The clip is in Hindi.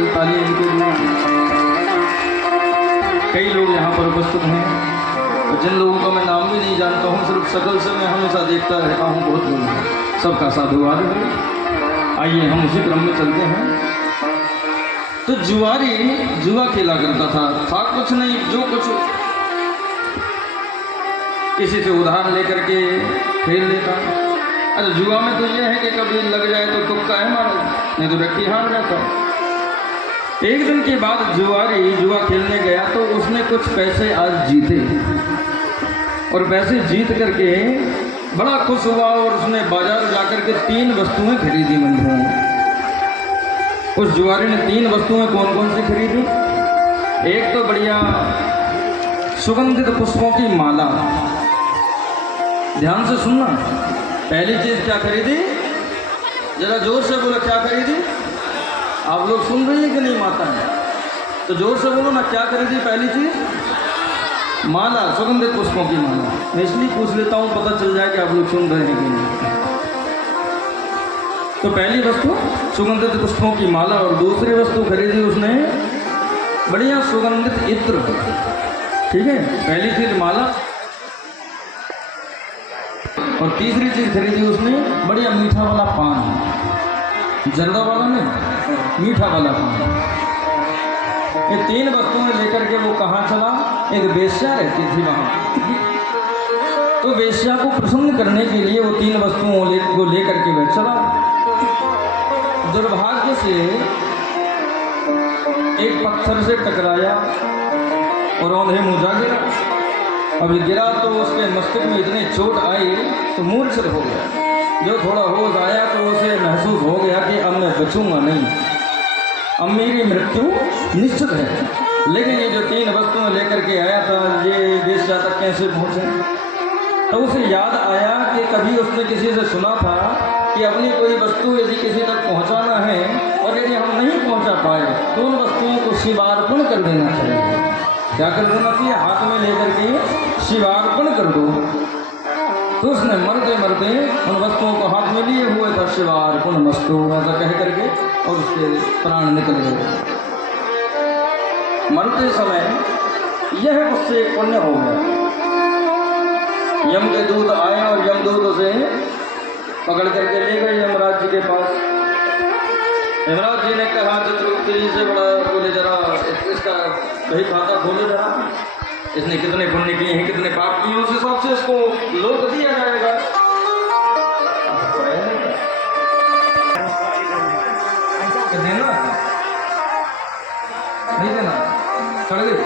बड़ी ताली इनके लिए। कई लोग यहाँ पर उपस्थित हैं और जिन लोगों का मैं नाम भी नहीं जानता हूँ, सिर्फ शकल से मैं हमेशा देखता रहता हूँ। बहुत लोग, सबका साधुवाद है। आइए हम उसी क्रम में चलते हैं। तो जुआरी जुआ खेला करता था कुछ नहीं, जो कुछ किसी से उधार लेकर के खेल लेता। अरे जुआ में तो यह है कि कभी लग जाए तो तुक्का है मारा, नहीं तो रखी हार जाता। एक दिन के बाद जुआरी जुआ खेलने गया तो उसने कुछ पैसे आज जीते और पैसे जीत करके बड़ा खुश हुआ और उसने बाजार जाकर के 3 वस्तुएं खरीदी। बंधुओं, उस जुआरी ने 3 वस्तुएं कौन कौन सी खरीदी? एक तो बढ़िया सुगंधित पुष्पों की माला। ध्यान से सुनना। पहली चीज क्या खरीदी? जरा जोर से बोलो, क्या खरीदी? आप लोग सुन रही हैं कि नहीं माता है? तो जोर से बोलो ना, क्या खरीदी? पहली चीज माला, सुगंधित पुष्पों की माला। मैं इसलिए पूछ लेता हूँ, पता चल जाए कि आप लोग सुन रहे हैं कि नहीं। तो पहली वस्तु सुगंधित पुष्पों की माला और दूसरी वस्तु खरीदी उसने बढ़िया सुगंधित इत्र। ठीक है, पहली चीज माला और तीसरी चीज खरीदी उसने बढ़िया मीठा वाला पान। जर्दा वाला नहीं, मीठा वाला पान। ये 3 वस्तुएं लेकर के वो कहाँ चला? एक वेश्या रहती थी वहां। तो वेश्या को प्रसन्न करने के लिए वो 3 वस्तुओं को लेकर के वह चला। दुर्भाग्य से एक पत्थर से टकराया और औंधे मुँह जा गिरा। अभी गिरा तो उसके मस्तिष्क में इतनी चोट आई तो मूर्छित हो गया। जो थोड़ा होश आया तो उसे महसूस हो गया कि अब मैं बचूंगा नहीं, अब मेरी मृत्यु निश्चित है। लेकिन ये जो 3 वस्तुएं लेकर के आया था, ये वेश्या तक कैसे पहुंचे? तो उसे याद आया कि कभी उसने किसी से सुना था कि अपनी कोई वस्तु यदि किसी तक पहुंचाना है और यदि हम नहीं पहुंचा पाए तो उन वस्तुओं को शिवार्पण कर देना चाहिए। क्या कर देना चाहिए? हाथ में लेकर के शिवार्पण कर दो। तो उसने मरते मरते उन वस्तुओं को हाथ में लिए हुए था, शिवार्पण मस्तु ऐसा कह करके, और उसके प्राण निकल गए। मरते समय यह उससे पुण्य हो गया। यम के दूत आए और यमदूत उसे पकड़ करके ले गए यमराज जी के पास। यमराज जी ने कहा, चित्रगुप्त जी से बड़ा बोले, जरा इसका वही खाता खोले जरा, इसने कितने पुण्य किए हैं, कितने पाप किए, उस हिसाब से इसको लोक दिया जाएगा। देना नहीं देना, चढ़ गई।